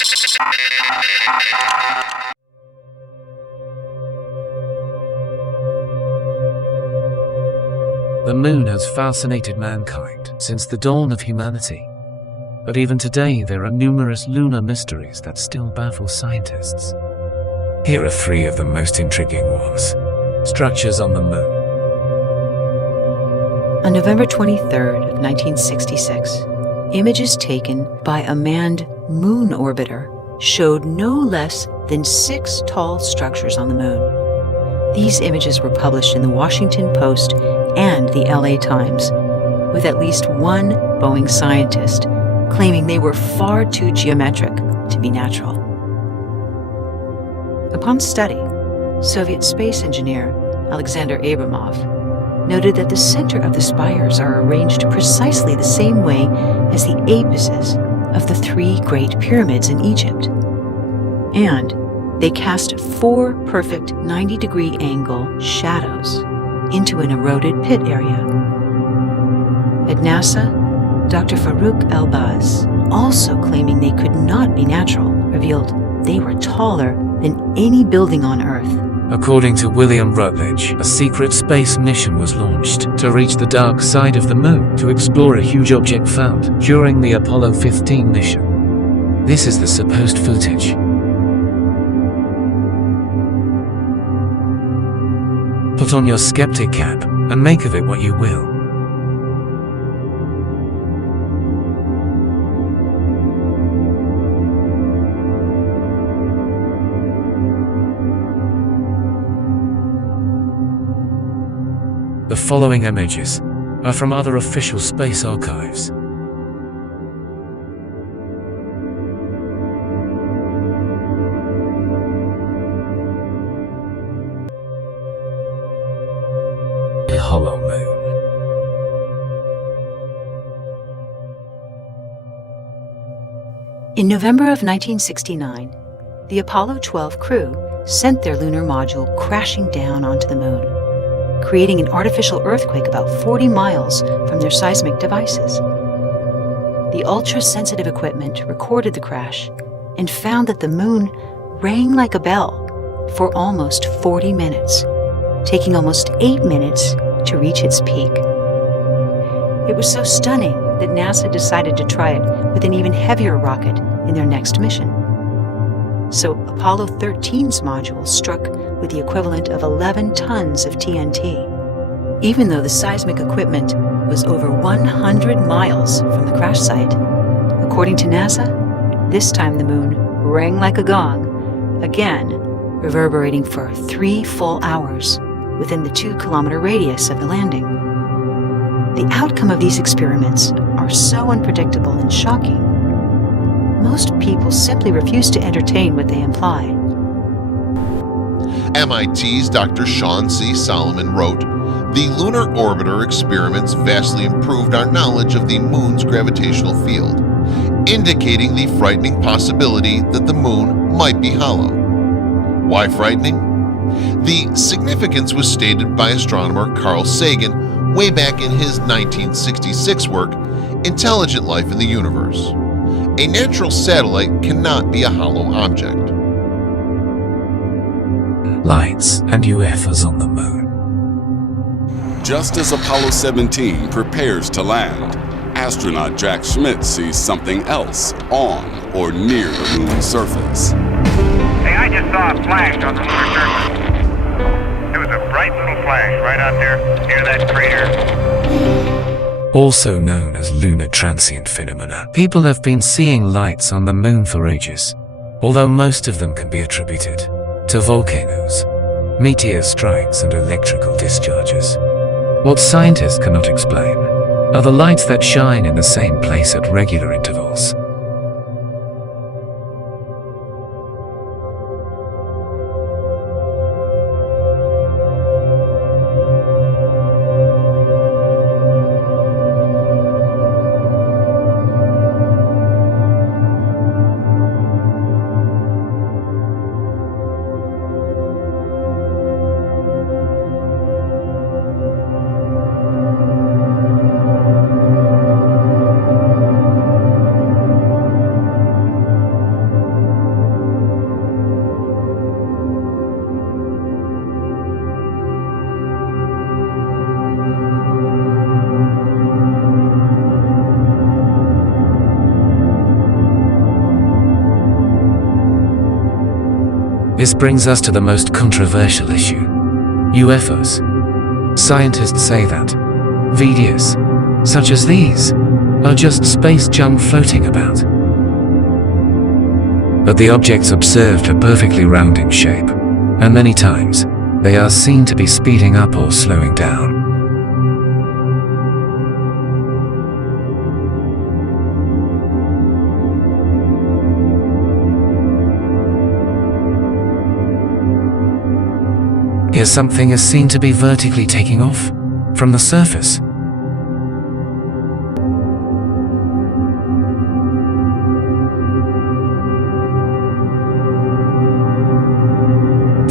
The moon has fascinated mankind since the dawn of humanity. But even today, there are numerous lunar mysteries that still baffle scientists. Here are 3 of the most intriguing ones. Structures on the moon. On November 23rd of 1966, images taken by a manned moon orbiter showed no less than 6 tall structures on the moon. These images were published in the Washington Post and the LA Times, with at least one Boeing scientist claiming they were far too geometric to be natural. Upon study, Soviet space engineer Alexander Abramov noted that the center of the spires are arranged precisely the same way as the apices of the 3 Great Pyramids in Egypt. And they cast 4 perfect 90-degree angle shadows into an eroded pit area. At NASA, Dr. Farouk Elbaz, also claiming they could not be natural, revealed they were taller than any building on Earth. According to William Rutledge, a secret space mission was launched to reach the dark side of the moon to explore a huge object found during the Apollo 15 mission. This is the supposed footage. Put on your skeptic cap and make of it what you will. The following images are from other official space archives. A hollow moon. In November of 1969, the Apollo 12 crew sent their lunar module crashing down onto the moon, creating an artificial earthquake about 40 miles from their seismic devices. The ultra-sensitive equipment recorded the crash and found that the moon rang like a bell for almost 40 minutes, taking almost 8 minutes to reach its peak. It was so stunning that NASA decided to try it with an even heavier rocket in their next mission. So Apollo 13's module struck with the equivalent of 11 tons of TNT. Even though the seismic equipment was over 100 miles from the crash site, according to NASA, this time the moon rang like a gong, again reverberating for 3 full hours within the 2-kilometer radius of the landing. The outcome of these experiments are so unpredictable and shocking, most people simply refuse to entertain what they imply. MIT's Dr. Sean C. Solomon wrote, "The lunar orbiter experiments vastly improved our knowledge of the moon's gravitational field, indicating the frightening possibility that the moon might be hollow." Why frightening? The significance was stated by astronomer Carl Sagan way back in his 1966 work, Intelligent Life in the Universe. A natural satellite cannot be a hollow object. Lights and UFOs on the moon. Just as Apollo 17 prepares to land, astronaut Jack Schmitt sees something else on or near the moon's surface. Hey, I just saw a flash on the lunar surface. It was a bright little flash right out there near that crater. Also known as lunar transient phenomena. People have been seeing lights on the moon for ages, although most of them can be attributed to volcanoes, meteor strikes, and electrical discharges. What scientists cannot explain are the lights that shine in the same place at regular intervals. This brings us to the most controversial issue: UFOs. Scientists say that videos, such as these, are just space junk floating about. But the objects observed are perfectly round in shape, and many times, they are seen to be speeding up or slowing down. Here something is seen to be vertically taking off from the surface.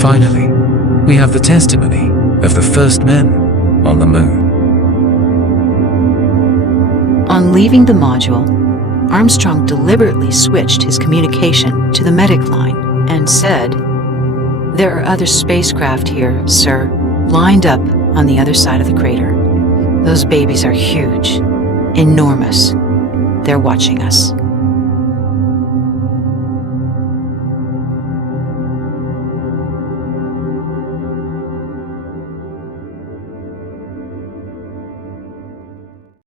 Finally, we have the testimony of the first men on the moon. On leaving the module, Armstrong deliberately switched his communication to the medic line and said, "There are other spacecraft here, sir, lined up on the other side of the crater. Those babies are huge, enormous. They're watching us."